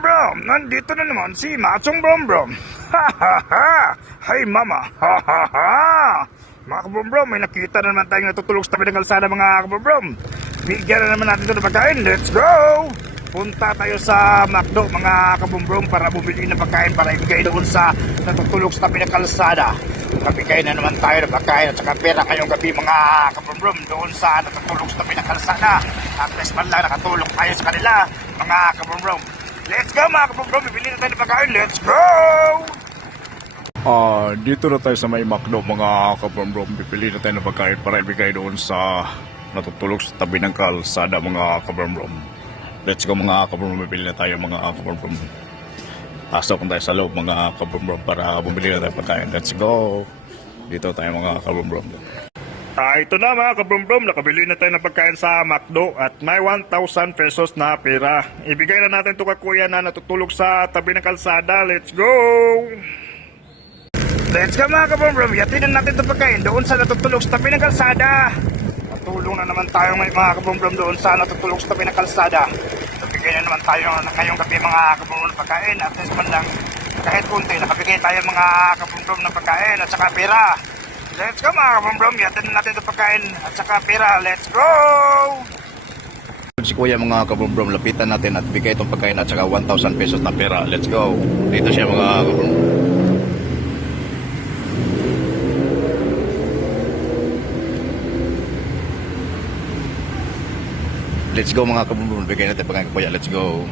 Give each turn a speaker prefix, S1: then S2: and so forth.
S1: brom brom, nandito na naman si Machong brom brom. Ha ha ha! Hay mama! Ha ha ha! Mga kabrom brom, may nakita na naman tayong natutulog sa tabi ng kalsada mga kabrom brom. Bigyan na naman natin ito ng pagkain. Let's go! Punta tayo sa McDo mga kabumbrom para bumili ng pagkain para ibigay doon sa natutulog sa tabi ng kalsada. Mabigay na naman tayo ng pagkain at saka pera ngayong gabi mga kabumbrom doon sa natutulog sa tabi. At least man lang nakatulong tayo sa kanila mga kabumbrom. Let's go mga kabumbrom, bibili na tayo ng pagkain. Let's go!
S2: Ah, dito na tayo sa may McDo mga kabrombrom. Pipili na tayo ng pagkain para ibigay doon sa natutulog sa tabi ng kalsada mga kabrombrom. Let's go mga kabrombrom. Pipili na tayo mga kabrombrom. Pasok tayo sa loob mga kabrombrom para bumili na tayo pagkain. Let's go. Dito tayo mga kabrombrom.
S1: Ah, ito na mga kabrombrom, nakabili na tayo ng pagkain sa McDo at may 1,000 pesos na pera. Ibigay na natin ito kay kuya na natutulog sa tabi ng kalsada. Let's go! Let's go mga kabrombrom, yatinan natin ito pagkain doon sa natutulog sa tabi ng kalsada. Natulong na naman tayo ngayon mga kabrombrom doon sa natutulog sa tabi ng kalsada. Nabigay na naman tayo na ngayong gabi mga kabrombrom pagkain at least man lang kahit kunti, nakabigay tayo mga kabrombrom ng pagkain at saka pera. Let's go mga kabrombrom, yatinan natin ito pagkain at saka pera. Let's go!
S2: Si kuya mga kabrombrom, lapitan natin at bigay itong pagkain at saka 1,000 pesos na pera. Let's go. Dito siya mga kabrombrom. Let's go mga kabrombrom. Bigay natin pagkain kuya. Let's go.